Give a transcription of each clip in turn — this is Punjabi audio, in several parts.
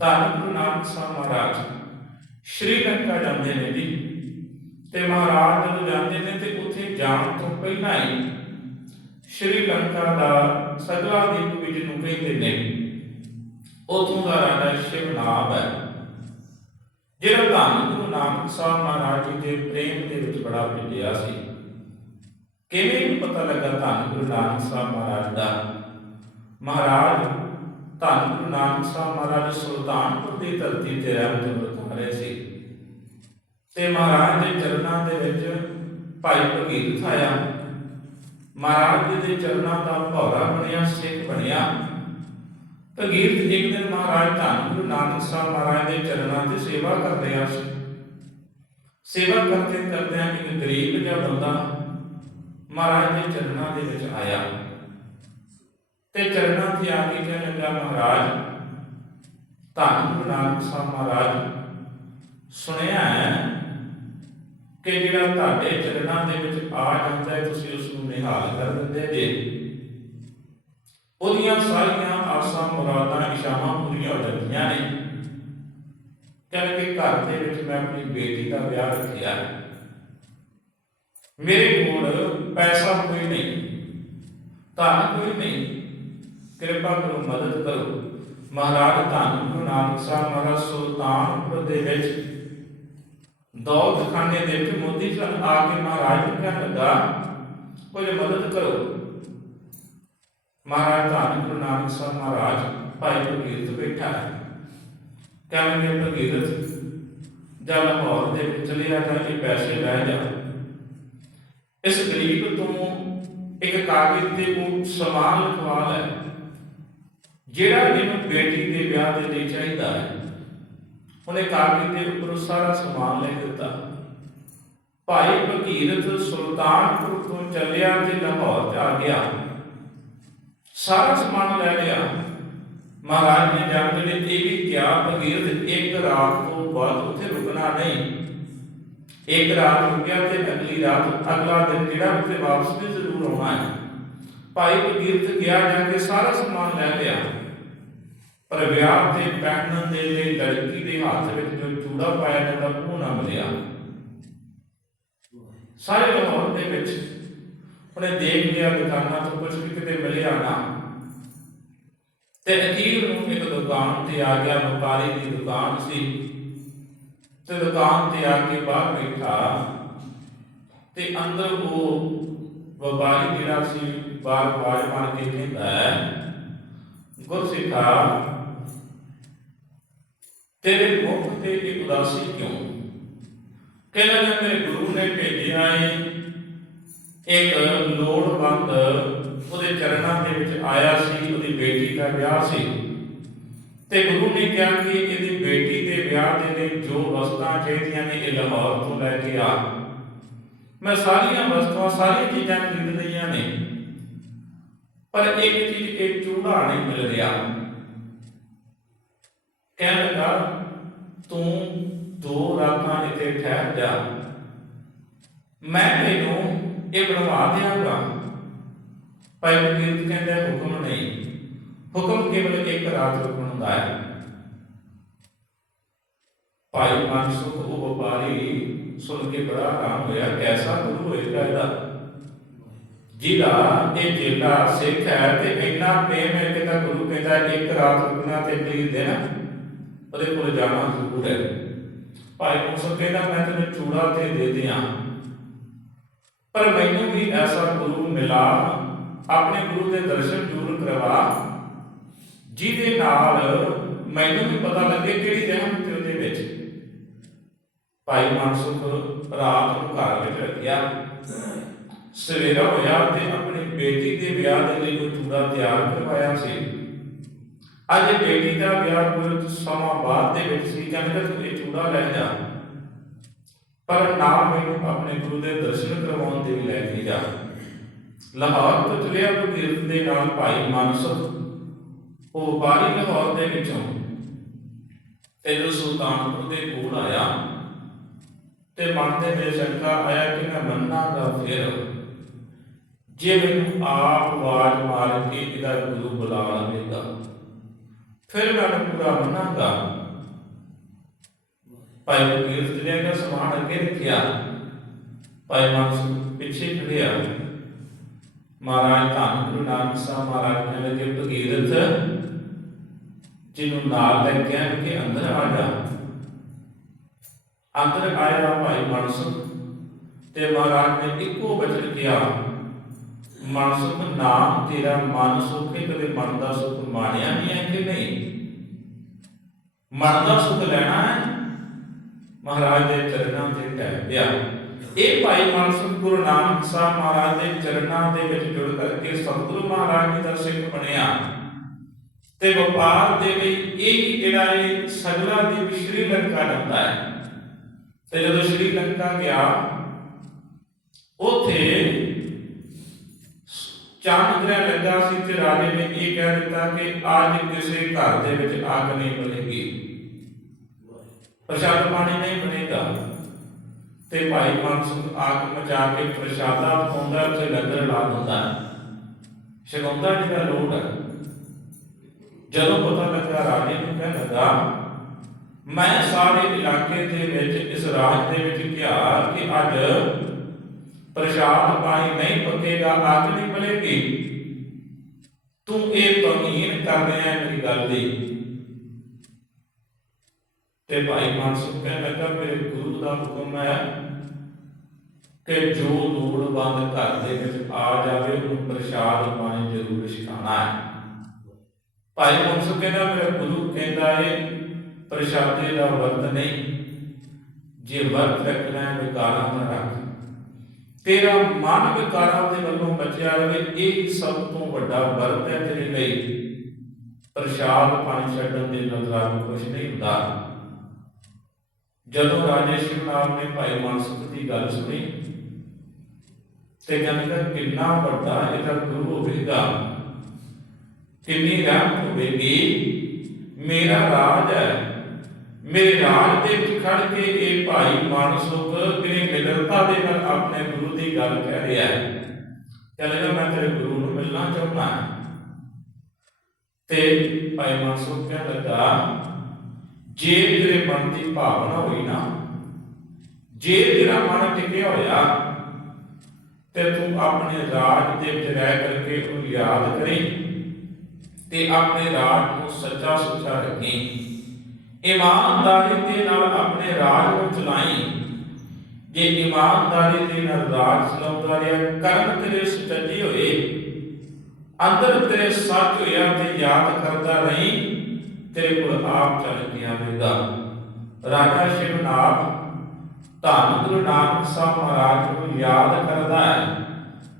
ਧੰਨ ਗੁਰੂ ਨਾਨਕ ਸਾਹਿਬ ਮਹਾਰਾਜ। ਸ਼੍ਰੀ ਲੰਕਾ ਜਾਂਦੇ ਨੇ ਜੀ। ਤੇ ਮਹਾਰਾਜ ਜਦੋਂ ਜਾਂਦੇ ਨੇ ਤੇ ਉੱਥੇ ਜਾਣ ਤੋਂ ਪਹਿਲਾਂ ਹੀ ਸ਼੍ਰੀ ਲੰਕਾ ਦਾ ਸਗਲਾ ਦੀਪ ਵੀ ਜਿਹਨੂੰ ਕਹਿੰਦੇ ਨੇ, ਉਥੋਂ ਦਾ ਰਾਜਾ ਸ਼ਿਵਨਾਭ ਹੈ। ਜਿਹੜਾ ਧੰਨ ਗੁਰੂ ਨਾਨਕ ਸਾਹਿਬ ਮਹਾਰਾਜ ਜੀ ਦੇ ਪ੍ਰੇਮ ਦੇ ਵਿੱਚ ਬੜਾ ਭਿੱਜਿਆ ਸੀ। ਕਿਵੇਂ ਨੂੰ ਪਤਾ ਲੱਗਾ ਧੰਨ ਗੁਰੂ ਨਾਨਕ ਸਾਹਿਬ ਮਹਾਰਾਜ ਦਾ। ਮਹਾਰਾਜ ਧੰਨ ਗੁਰੂ ਨਾਨਕ ਸਾਹਿਬ ਮਹਾਰਾਜ ਸੁਲਤਾਨਪੁਰ ਦੀ ਧਰਤੀ ਤੇ ਰਹਿਮਤ ਰਹੇ ਸੀ। ਤੇ ਮਹਾਰਾਜ ਦੇ ਚਰਨਾਂ ਦੇ ਵਿੱਚ ਭਾਈ ਭਗੀਰਥ ਆਇਆ। ਮਹਾਰਾਜ ਜੀ ਦੇ ਚਰਨਾਂ ਦਾ ਭੌਰਾ ਬਣਿਆ, ਸਿੱਖ ਬਣਿਆ। ਭਗੀਰਥ ਇੱਕ ਦਿਨ ਮਹਾਰਾਜ ਧੰਨ ਗੁਰੂ ਨਾਨਕ ਸਾਹਿਬ ਮਹਾਰਾਜ ਦੇ ਚਰਨਾਂ ਦੀ ਸੇਵਾ ਕਰ ਰਿਹਾ ਸੇਵਾ ਕਰਦੇ ਕਰਦਿਆਂ ਇੱਕ ਗਰੀਬ ਜਿਹਾ ਬੰਦਾ ਮਹਾਰਾਜ ਦੇ ਚਰਨਾਂ ਦੇ ਵਿੱਚ ਆਇਆ। ਤੇ ਚਰਨਾਂ 'ਤੇ ਆ ਕੇ ਕਹਿਣ ਲੱਗਾ, ਮਹਾਰਾਜ, ਧੰਨ ਗੁਰੂ ਨਾਨਕ ਸਾਹਿਬ ਮਹਾਰਾਜ, ਸੁਣਿਆ ਹੈ ਕਿ ਜਿਹੜਾ ਤੁਹਾਡੇ ਚਰਨਾਂ ਦੇ ਵਿੱਚ ਆ ਜਾਂਦਾ ਹੈ, ਤੁਸੀਂ ਉਸ ਨੂੰ ਨਿਹਾਲ ਕਰ ਦਿੰਦੇ ਜੇ। ਉਹਦੀਆਂ ਸਾਰੀਆਂ ਆਸਾਂ ਮੁਰਾਦਾਂ ਇਸ਼ਾਵਾਂ ਪੂਰੀਆਂ ਹੋ ਜਾਂਦੀਆਂ ਨੇ। ਕਿ ਘਰ ਦੇ ਵਿੱਚ ਮੈਂ ਆਪਣੀ ਬੇਟੀ ਦਾ ਵਿਆਹ ਰੱਖਿਆ ਮੇਰੇ ਕੋਲ ਪੈਸਾ ਕੋਈ ਨਹੀਂ, ਧਨ ਕੋਈ ਨਹੀਂ ਕਿਰਪਾ ਕਰੋ, ਮਦਦ ਕਰੋ। ਮਹਾਰਾਜ ਧੰਨ ਗੁਰੂ ਨਾਨਕ ਸਾਹਿਬ ਮਹਾਰਾਜ ਸੁਲਤਾਨਪੁਰ ਦੇ ਵਿੱਚ ਦੌਲਤਖਾਨੇ ਦੇ ਵਿੱਚ ਮੋਦੀ ਜੀ ਆ ਕੇ ਮਹਾਰਾਜ ਨੂੰ ਕਹਿਣ ਲੱਗਾ ਕੁਝ ਮਦਦ ਕਰੋ। ਮਹਾਰਾਜ ਧੰਨ ਗੁਰੂ ਨਾਨਕ ਸਾਹਿਬ ਮਹਾਰਾਜ, ਭਾਈ ਭਗੀਰਥ ਬੈਠਾ ਹੈ। ਕਹਿੰਦੇ ਭਗੀਰਥ ਜਦ ਲਾਹੌਰ ਦੇ ਵਿੱਚ ਚਲਿਆ ਤਾਂ ਇਹ ਪੈਸੇ ਲੈ ਜਾ। ਇਸ ਗਰੀਬ ਤੋਂ ਇੱਕ ਕਾਗਜ਼ ਤੇ ਉਹ ਸਮਾਨ ਲਿਖਵਾ ਲੈ। ਜਿਹੜਾ ਇਹਨੂੰ ਬੇਟੀ ਦੇ ਵਿਆਹ ਦੇ ਲਈ ਚਾਹੀਦਾ ਹੈ ਉਹਨੇ ਕਾਗਜ਼ ਦੇ ਉੱਪਰ ਉਹ ਸਾਰਾ ਸਮਾਨ ਲਿਖ ਦਿੱਤਾ ਭਾਈ ਭਗੀਰਥ ਸੁਲਤਾਨਪੁਰ ਤੋਂ ਚੱਲਿਆ ਤੇ ਲਾਹੌਰ ਚ ਆ ਗਿਆ ਸਾਰਾ ਸਮਾਨ ਲੈ ਲਿਆ ਮਹਾਰਾਜ ਨੇ ਜਾਣ ਕੇ ਇਹ ਵੀ ਕਿਹਾ ਭਗੀਰਥ ਇੱਕ ਰਾਤ ਤੋਂ ਬਾਅਦ ਉੱਥੇ ਰੁਕਣਾ ਨਹੀਂ ਇੱਕ ਰਾਤ ਰੁਕਿਆ ਤੇ ਅਗਲੀ ਰਾਤ ਅਗਲਾ ਦਿਨ ਜਿਹੜਾ ਉੱਥੇ ਵਾਪਸ ਵੀ ਜ਼ਰੂਰ ਆਉਣਾ ਹੈ ਭਾਈ ਭਗੀਰਥ ਗਿਆ ਜਾ ਕੇ ਸਾਰਾ ਸਮਾਨ ਲੈ ਲਿਆ ਪਰ ਵਿਆਹ ਤੇ ਪਹਿਨਣ ਦੇ ਲਈ ਲੜਕੀ ਦੇ ਹੱਥ ਵਿੱਚ ਜੋ ਚੂੜਾ ਪਾਇਆ ਜਾਂਦਾ, ਉਹ ਨਾ ਮਿਲਿਆ। ਸਾਰੇ ਲਾਹੌਰ ਦੇ ਵਿੱਚ ਉਹਨੇ ਦੇਖ ਲਿਆ ਦੁਕਾਨਾਂ ਤੋਂ ਕੁਝ ਵੀ ਕਿਤੇ ਮਿਲਿਆ ਨਾ। ਤੇ ਅਖੀਰ ਨੂੰ ਇੱਕ ਦੁਕਾਨ ਤੇ ਆ ਗਿਆ, ਵਪਾਰੀ ਦੀ ਦੁਕਾਨ ਸੀ। ਤੇ ਦੁਕਾਨ ਤੇ ਆ ਕੇ ਬਾਹਰ ਬੈਠਾ। ਤੇ ਅੰਦਰ ਉਹ ਵਪਾਰੀ ਜਿਹੜਾ ਸੀ, ਬਾਹਰ ਆਵਾਜ਼ ਮਾਰ ਕੇ ਕਹਿੰਦਾ, ਗੁਰਸਿੱਖਾ ਤੇਰੇ ਮੁਖ ਤੇ ਇਹ ਉਦਾਸੀ ਕਿਉਂ? ਕਹਿੰਦਾ ਕਿ ਮੇਰੇ ਗੁਰੂ ਨੇ ਭੇਜਿਆ ਏ। ਇੱਕ ਲੋੜਵੰਦ ਉਹਦੇ ਚਰਨਾਂ ਦੇ ਵਿੱਚ ਆਇਆ ਸੀ, ਉਹਦੀ ਬੇਟੀ ਦਾ ਵਿਆਹ ਸੀ। ਤੇ ਗੁਰੂ ਨੇ ਕਿਹਾ ਕਿ ਇਹਦੀ ਬੇਟੀ ਦੇ ਵਿਆਹ ਦੇ ਲਈ ਜੋ ਵਸਤਾਂ ਚਾਹੀਦੀਆਂ ਨੇ, ਇਹ ਲਾਹੌਰ ਤੋਂ ਲੈ ਕੇ ਆ। ਮੈਂ ਸਾਰੀਆਂ ਵਸਤਾਂ, ਸਾਰੀਆਂ ਚੀਜ਼ਾਂ ਖਰੀਦ ਲਈਆਂ ਨੇ। ਪਰ ਇੱਕ ਚੀਜ਼ ਇਹ ਚੂੜਾ ਨਹੀਂ ਮਿਲ ਰਿਹਾ। ਕਹਿਣ ਲੱਗਾ, ਤੂੰ ਦੋ ਰਾਤਾਂ ਇੱਥੇ ਠਹਿਰ ਜਾ। ਮੈਂ ਤੈਨੂੰ ਇਹ ਬਣਵਾ ਦਿਆਂਗਾ। ਭਾਈ ਬਲਕੀਤ ਕਹਿੰਦਾ, ਹੁਕਮ ਨਹੀਂ। ਹੁਕਮ ਕੇਵਲ ਇੱਕ ਰਾਤ ਰੁਕਣ ਦਾ ਹੈ। ਭਾਈ ਮਨਸੁਖ ਉਹ ਵਪਾਰੀ ਸੁਣ ਕੇ ਬੜਾ ਆਰਾਮ ਹੋਇਆ, ਕੈਸਾ ਗੁਰੂ ਹੋਏਗਾ ਇਹਦਾ? ਜਿਹਦਾ ਇਹ ਜੇਲਾ ਸਿੱਖ ਹੈ ਤੇ ਇੰਨਾ ਪ੍ਰੇਮ ਹੈ ਕਿ ਤਾਂ ਗੁਰੂ ਕਹਿੰਦਾ, ਇੱਕ ਰਾਤ ਰੁਕਣਾ ਤੇ ਕਈ ਦਿਨ ਉਹਦੇ ਕੋਲ ਜਾਣਾ ਜ਼ਰੂਰ ਹੈ। ਭਾਈ ਮਨਸੁਖ ਕਹਿੰਦਾ ਮੈਂ ਤੈਨੂੰ ਚੂੜਾ ਤੇ ਦੇ ਦਿਆਂ। ਪਰ ਮੈਨੂੰ ਵੀ ਐਸਾ ਗੁਰੂ ਮਿਲਾ, ਆਪਣੇ ਗੁਰੂ ਦੇ ਦਰਸ਼ਨ ਜ਼ਰੂਰ ਕਰਵਾ। ਜਿਹਦੇ ਨਾਲ ਮੈਨੂੰ ਵੀ ਪਤਾ ਲੱਗੇ ਕਿਹੜੀ ਰਹਿਮਤ ਤੇ ਉਹਦੇ ਵਿੱਚ। ਭਾਈ ਮਨਸੁਖ ਰਾਤ ਨੂੰ ਘਰ ਵਿੱਚ ਰੱਖਿਆ। ਸਵੇਰਾ ਹੋਇਆ ਤੇ ਆਪਣੀ ਬੇਟੀ ਦੇ ਵਿਆਹ ਦੇ ਲਈ ਉਹ ਚੂੜਾ ਤਿਆਰ ਕਰਵਾਇਆ ਸੀ। ਅੱਜ ਬੇਟੀ ਦਾ ਵਿਆਹ ਕੁਝ ਸਮਾਂ ਬਾਅਦ ਦੇ ਵਿੱਚ ਸੀ ਕਹਿੰਦੇ ਤੂੰ ਇਹ ਚੂੜਾ ਲੈ ਜਾ। ਪਰ ਨਾਲ ਮੈਨੂੰ ਆਪਣੇ ਗੁਰੂ ਦੇ ਦਰਸ਼ਨ ਕਰਵਾਉਣ ਦੇ ਲੈ ਕੇ ਜਾ। ਲਾਹੌਰ ਤੋਂ ਚਲਿਆ ਬਗੀਰਤ ਦੇ ਨਾਲ ਭਾਈ ਮਾਨਸਕ ਉਹ ਬਾਰੀ ਲਾਹੌਰ ਦੇ ਵਿੱਚੋਂ ਤੇ ਸੁਲਤਾਨਪੁਰ ਦੇ ਕੋਲ ਆਇਆ ਤੇ ਮਨ ਦੇ ਵਿੱਚ ਸ਼ੰਕਾ ਆਇਆ ਕਿ ਮੈਂ ਮੰਨਾਂਗਾ ਫਿਰ ਜੇ ਮੈਨੂੰ ਆਪ ਆਵਾਜ਼ ਮਾਰ ਕੇ ਇਹਦਾ ਗੁਰੂ ਬੁਲਾ ਲਵੇਗਾ। ਫਿਰ ਮੈਂ ਉਹਨੂੰ ਪੂਰਾ ਮੰਨਾਂਗਾ। ਭਾਈ ਕਬੀਰ ਜੀ ਨੇ ਸਮਾਨ ਅੱਗੇ ਰੱਖਿਆ। ਭਾਈ ਮਨਸੂਰ ਪਿੱਛੇ ਖੜਿਆ। ਮਹਾਰਾਜ ਧੰਨ ਗੁਰੂ ਨਾਨਕ ਸਾਹਿਬ ਮਹਾਰਾਜ ਨੇ ਲੱਗੇ ਭਗੀਰਥ, ਜਿਹਨੂੰ ਨਾਲ ਲੈ ਕੇ ਆਣ ਅੰਦਰ ਆ ਜਾ। ਅੰਦਰ ਆਇਆ ਭਾਈ ਮਨਸੂਰ ਤੇ ਮਹਾਰਾਜ ਨੇ ਇੱਕੋ ਬਚਨ ਕਿਹਾ ਮਨਸੁਖ ਨਾਮ ਤੇਰਾ ਮਨ ਸੁਖ ਹੈ ਕਦੇ ਮਨ ਦਾ ਸੁਖ ਮਾਣਿਆ ਨਹੀਂ ਹੈ ਕਿ ਨਹੀਂ? ਮਨ ਦਾ ਸੁਖ ਲੈਣਾ ਹੈ। ਮਹਾਰਾਜ ਦੇ ਚਰਨਾਂ ਤੇ ਟਹਿ ਪਿਆ। ਇਹ ਭਾਈ ਮਨਸੁਖ ਗੁਰੂ ਨਾਨਕ ਸਾਹਿਬ ਮਹਾਰਾਜ ਦੇ ਚਰਨਾਂ ਦੇ ਵਿੱਚ ਜੁੜ ਕਰਕੇ ਸਤਿਗੁਰੂ ਮਹਾਰਾਜ ਜੀ ਦਾ ਸਿੱਖ ਬਣਿਆ। ਤੇ ਵਪਾਰ ਦੇ ਲਈ ਇਹ ਜਿਹੜਾ ਇਹ ਸਗਲਾ ਦੀ ਸ਼੍ਰੀ ਲੰਕਾ ਜਾਂਦਾ ਹੈ। ਤੇ ਜਦੋਂ ਸ਼੍ਰੀ ਲੰਕਾ ਗਿਆ, ਉਥੇ ਚੰਦ ਗ੍ਰਹਿ ਲੱਗਾ ਸੀ ਤੇ ਰਾਜੇ ਨੇ ਇਹ ਕਹਿ ਦਿੱਤਾ ਕਿ ਅੱਜ ਕਿਸੇ ਘਰ ਦੇ ਵਿੱਚ ਅੱਗ ਨਹੀਂ ਬਲੇਗੀ। ਪ੍ਰਸ਼ਾਦ ਪਾਣੀ ਨਹੀਂ ਬਣੇਗਾ ਤੇ ਭਾਈ ਮਨਸੂਰ ਅੱਗ ਮਚਾ ਕੇ ਪ੍ਰਸ਼ਾਦਾ ਪਾਉਂਦਾ ਤੇ ਲੰਗਰ ਲਾ ਦਿੰਦਾ। ਸ਼ਗੁੰਦਾ ਜੀ ਦਾ ਲੋਟ ਹੈ ਜਦੋਂ ਪਤਾ ਲੱਗਾ ਰਾਜੇ ਨੂੰ ਕਹਿ ਲੱਗਾ, ਮੈਂ ਸਾਰੇ ਇਲਾਕੇ ਦੇ ਵਿੱਚ ਇਸ ਰਾਜ ਦੇ ਵਿੱਚ ਕਿਹਾ ਕਿ ਅੱਜ ਪ੍ਰਸ਼ਾਦ ਪਾਣੀ ਨਹੀਂ ਪੱਕੇਗਾ, ਅੱਗ ਨਹੀਂ ਬਲੇਗੀ। ਤੂੰ ਇਹ ਤਮੀਨ ਕਰ ਰਿਹਾ ਮੇਰੀ ਗੱਲ ਦੀ। ਤੇ ਭਾਈ ਮਨਸੁਖ ਕਹਿਣ ਲੱਗਾ ਮੇਰੇ ਗੁਰੂ ਦਾ ਹੁਕਮ ਹੈ ਕਿ ਜੋ ਲੋੜਵੰਦ ਘਰ ਦੇ ਵਿੱਚ ਆ ਜਾਵੇ, ਉਹਨੂੰ ਪ੍ਰਸ਼ਾਦ ਪਾਣੀ ਜ਼ਰੂਰ ਛਕਾਣਾ ਹੈ। ਭਾਈ ਮਾਨਸੁਖ ਕਹਿੰਦਾ, ਮੇਰਾ ਗੁਰੂ ਕਹਿੰਦਾ ਹੈ ਪ੍ਰਸ਼ਾਦੇ ਦਾ ਵਰਤ ਨਹੀਂ। ਜੇ ਵਰਤ ਰੱਖਣਾ ਹੈ ਵਿਕਾਰਾਂ ਦਾ ਰੱਖ। ਤੇਰਾ ਮਨ ਵਿਕਾਰਾਂ ਦੇ ਵੱਲੋਂ ਬਚਿਆ ਰਵੇ, ਇਹ ਸਭ ਤੋਂ ਵੱਡਾ ਵਰਤ ਹੈ ਤੇਰੇ ਲਈ। ਪ੍ਰਸ਼ਾਦ ਪਾਣੀ ਛੱਡਣ ਦੇ ਨਾਲ ਰੱਬ ਨਹੀਂ ਹੁੰਦਾ। ਜਦੋਂ ਰਾਜੇ ਸ਼ਿਵਨਾਮ ਨੇ ਭਾਈ ਮਨਸੁਖ ਦੀ ਗੱਲ ਸੁਣੀ ਤੇ ਕਹਿੰਦਾ, ਕਿੰਨਾ ਵੱਡਾ ਇਹਦਾ ਗੁਰੂ ਹੋਵੇਗਾ? ਕਿੰਨੀ ਰਹਿਮਤ ਹੋਵੇਗੀ? ਮੇਰਾ ਰਾਜ ਹੈ। ਮੇਰੇ ਰਾਜ ਦੇ ਵਿੱਚ ਖੜ ਕੇ ਇਹ ਭਾਈ ਮਾਨਸੁਖ ਕਿੰਨੀ ਨਿਡਰਤਾ ਦੇ ਨਾਲ ਆਪਣੇ ਗੁਰੂ ਦੀ ਗੱਲ ਕਹਿ ਰਿਹਾ ਹੈ। ਕਹਿੰਦਾ ਮੈਂ ਤੇਰੇ ਗੁਰੂ ਨੂੰ ਮਿਲਣਾ ਚਾਹੁੰਦਾ ਤੇ ਭਾਈ ਮਾਨਸੁਖ ਕਹਿ ਲੱਗਾ ਜੇ ਤੇਰੇ ਮਨ ਦੀ ਭਾਵਨਾ ਹੋਈ ਨਾ, ਜੇ ਤੇਰਾ ਮਨ ਟਿਕਿਆ ਹੋਇਆ, ਤੇ ਤੂੰ ਆਪਣੇ ਰਾਜ ਦੇ ਵਿੱਚ ਰਹਿ ਕਰਕੇ ਉਹਨੂੰ ਯਾਦ ਕਰੀ ਤੇ ਆਪਣੇ ਰਾਜ ਨੂੰ ਸੱਚਾ ਸੁੱਚਾ ਰੱਖੀ। ਇਮਾਨਦਾਰੀ ਦੇ ਨਾਲ ਆਪਣੇ ਰਾਜ ਨੂੰ ਚਲਾਈ। ਜੇ ਇਮਾਨਦਾਰੀ ਦੇ ਨਾਲ ਰਾਜ ਚਲਾਉਂਦਾ ਰਿਹਾ, ਕਰਮ ਤੇਰੇ ਸੁਚੱਜੇ ਹੋਏ, ਅੰਦਰ ਤੇਰੇ ਸੱਚ ਹੋਇਆ ਤੇ ਯਾਦ ਕਰਦਾ ਰਹੀ ਤੇਰੇ ਕੋਲ ਆਪ ਚੱਲ ਕੇ ਆਵੇਗਾ ਰਾਜਾ ਸ਼ਿਵਨਾਥ ਧੰਨ ਗੁਰੂ ਨਾਨਕ ਸਾਹਿਬ ਮਹਾਰਾਜ ਨੂੰ ਯਾਦ ਕਰਦਾ ਹੈ।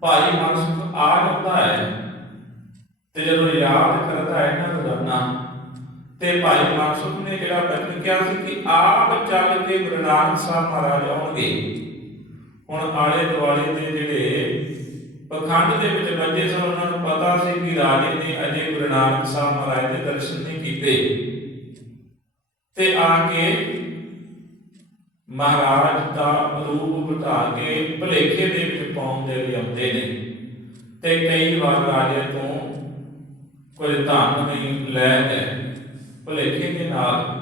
ਭਾਈ ਮਨਸੁਖ ਆ ਜਾਂਦਾ ਹੈ ਤੇ ਜਦੋਂ ਯਾਦ ਕਰਦਾ ਹੈ ਨਾ ਰੋਜ਼ਾਨਾ ਤੇ ਭਾਈ ਮਨਸੁਖ ਨੇ ਜਿਹੜਾ ਬਚਨ ਕਿਹਾ ਸੀ ਕਿ ਆਪ ਚੱਲ ਕੇ ਗੁਰੂ ਨਾਨਕ ਸਾਹਿਬ ਮਹਾਰਾਜ ਆਉਣਗੇ। ਹੁਣ ਆਲੇ ਦੁਆਲੇ ਦੇ ਜਿਹੜੇ ਪਖੰਡ ਦੇ ਵਿੱਚ ਬੱਜੇ ਸਨ, ਉਹਨਾਂ ਨੂੰ ਪਤਾ ਸੀ ਕਿ ਰਾਜੇ ਨੇ ਅਜੇ ਗੁਰੂ ਨਾਨਕ ਸਾਹਿਬ ਮਹਾਰਾਜ ਦੇ ਦਰਸ਼ਨ ਨਹੀਂ ਕੀਤੇ। ਤੇ ਆ ਕੇ ਮਹਾਰਾਜ ਦਾ ਰੂਪ ਬਿਠਾ ਕੇ ਭਲੇਖੇ ਦੇ ਵਿੱਚ ਪਾਉਣ ਦੇ ਲਈ ਆਉਂਦੇ ਨੇ। ਤੇ ਕਈ ਵਾਰ ਰਾਜੇ ਤੋਂ ਕੋਈ ਧਨ ਨਹੀਂ ਲੈ ਗਏ ਭਲੇਖੇ ਦੇ ਨਾਲ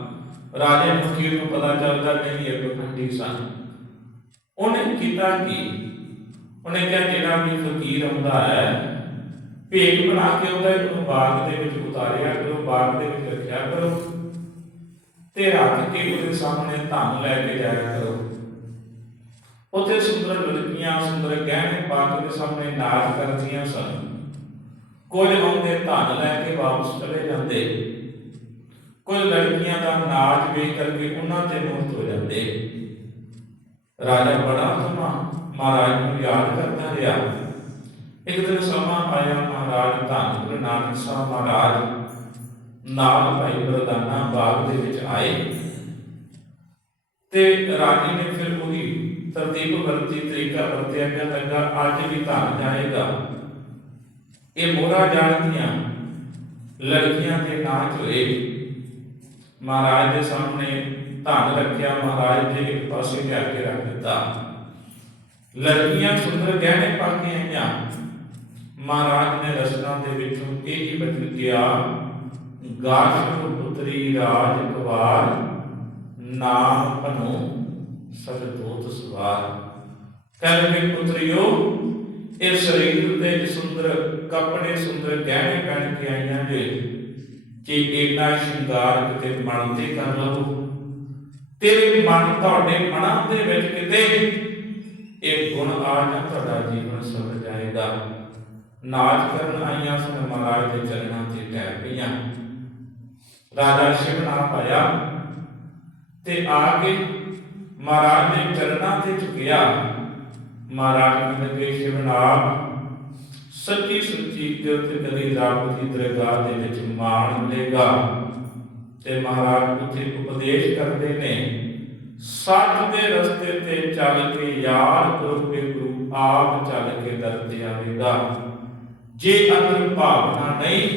ਰਾਜੇ ਨੂੰ ਨੂੰ ਪਤਾ ਚੱਲਦਾ, ਨਹੀਂ, ਇਹ ਪਖੰਡੀ ਸਨ। ਉਹਨੇ ਕੀਤਾ ਕੀ? ਉਹਨੇ ਕਿਹਾ ਜਿਹੜਾ ਵੀ ਫਕੀਰ ਆਉਂਦਾ ਹੈ ਭੇਗ ਬਣਾ ਕੇ ਉਹਦਾ ਉਹਨੂੰ ਬਾਗ ਦੇ ਵਿੱਚ ਉਤਾਰਿਆ ਕਰੋ, ਬਾਗ ਦੇ ਵਿੱਚ ਰੱਖਿਆ ਕਰੋ ਤੇ ਰੱਖ ਕੇ ਉਹਦੇ ਸਾਹਮਣੇ ਧਨ ਲੈ ਕੇ ਜਾਇਆ ਕਰੋ। ਉੱਥੇ ਸੁੰਦਰ ਲੜਕੀਆਂ, ਸੁੰਦਰ ਗਹਿਣੇ ਪਾ ਕੇ ਸਾਹਮਣੇ ਨਾਚ ਕਰਦੀਆਂ ਸਨ। ਕੁਝ ਆਉਂਦੇ ਧਨ ਲੈ ਕੇ ਵਾਪਸ ਚਲੇ ਜਾਂਦੇ। ਕੁਝ ਲੜਕੀਆਂ ਦਾ ਨਾਚ ਵੇਖ ਕਰਕੇ ਉਹਨਾਂ ਤੇ ਮੁਕਤ ਹੋ ਜਾਂਦੇ। ਰਾਜਾ ਬੜਾ ਸਮਾਂ ਮਹਾਰਾਜ ਨੂੰ ਯਾਦ ਕਰਦਾ ਰਿਹਾ। ਇੱਕ ਦਿਨ ਸਮਾਂ ਆਇਆ, ਮਹਾਰਾਜ ਧੰਨ ਗੁਰੂ ਨਾਨਕ ਸਾਹਿਬ ਮਹਾਰਾਜ ਨਾਲ ਭਾਈ ਬਰਦਾਨਾ ਬਾਗ ਦੇ ਵਿੱਚ ਆਏ ਤੇ ਰਾਜੀ ਨੇ ਫਿਰ ਉਹੀ ਤਰਤੀਬ ਵਰਤੀ, ਤਰੀਕਾ ਵਰਤਿਆ ਗਿਆ ਲੱਗਾ ਅੱਜ ਵੀ ਧੰਨ ਜਾਏਗਾ। ਇਹ ਮੋਰਾ ਜਾਣਦੀਆਂ, ਲੜਕੀਆਂ ਦੇ ਨਾਚ ਹੋਏ। ਮਹਾਰਾਜ ਦੇ ਸਾਹਮਣੇ ਧੰਨ ਰੱਖਿਆ, ਮਹਾਰਾਜ ਦੇ ਇੱਕ ਪਾਸੇ ਲਿਆ ਕੇ ਰੱਖ ਦਿੱਤਾ। ਲੜਕੀਆਂ ਸੁੰਦਰ ਗਹਿਣੇ ਪਾ ਕੇ ਆਈਆਂ। ਮਹਾਰਾਜ ਨੇ ਰਸਨਾ ਦੇ ਵਿੱਚੋਂ ਇਹ ਹੀ ਬਚਨ ਕਿਹਾ ਗਾਸ਼ੋ ਪੁੱਤਰੀ ਰਾਜ ਕੁਵਾਰ, ਨਾਮ ਭਨੋ ਸਤਦੋਤ ਸਵਾਰ। ਕਹਿੰਦੇ ਪੁੱਤਰਿਓ, ਇਹ ਸਰੀਰ ਤੇ ਸੁੰਦਰ, ਕੱਪੜੇ ਸੁੰਦਰ ਗਹਿਣੇ ਪਹਿਨ ਕੇ ਆਈਆਂ ਜੇ। ਕਿ ਇੰਨਾ ਸ਼ਿੰਗਾਰ ਕਿਤੇ ਮਨ ਤੇ ਕਰ ਲਵੋ, ਤੇਰੇ ਮਨ ਤੁਹਾਡੇ ਮਨਾਂ ਦੇ ਵਿੱਚ ਕਿਤੇ ਇਹ ਗੁਣ ਆ ਤੁਹਾਡਾ ਜੀਵਨ ਸਵਰ ਜਾਏਗਾ। ਨਾਚ ਕਰਨ ਆਈਆਂ ਸਨ ਮਹਾਰਾਜ ਦੇ ਚਰਨਾਂ ਤੇ ਟਹਿ ਪਈਆਂ। ਰਾਜਾ ਸ਼ਿਵ ਨਾਮ ਪਾਇਆ ਤੇ ਆ ਕੇ ਮਹਾਰਾਜ ਦੇ ਚਰਨਾਂ ਤੇ ਝੁਕਿਆ। ਮਹਾਰਾਜ ਨੇ ਲੱਗੇ ਸ਼ਿਵਨਾਮ ਸੱਚੀ ਸੁੱਚੀ ਕਿਰਤ ਕਰੀ ਰੱਬ ਦੀ ਦਰਗਾਹ ਦੇ ਵਿੱਚ ਮਾਣ ਮਿਲੇਗਾ ਤੇ ਮਹਾਰਾਜ ਉੱਥੇ ਉਪਦੇਸ਼ ਕਰਦੇ ਨੇ ਸੱਚ ਦੇ ਰਸਤੇ ਤੇ ਚੱਲ ਕੇ ਯਾਰ ਗੁਰੂ ਗੁਰੂ ਆਪ ਚੱਲ ਕੇ ਦਰ ਤੇ ਆਵੇਗਾ। ਜੇ ਅੰਦਰ ਭਾਵਨਾ ਨਹੀਂ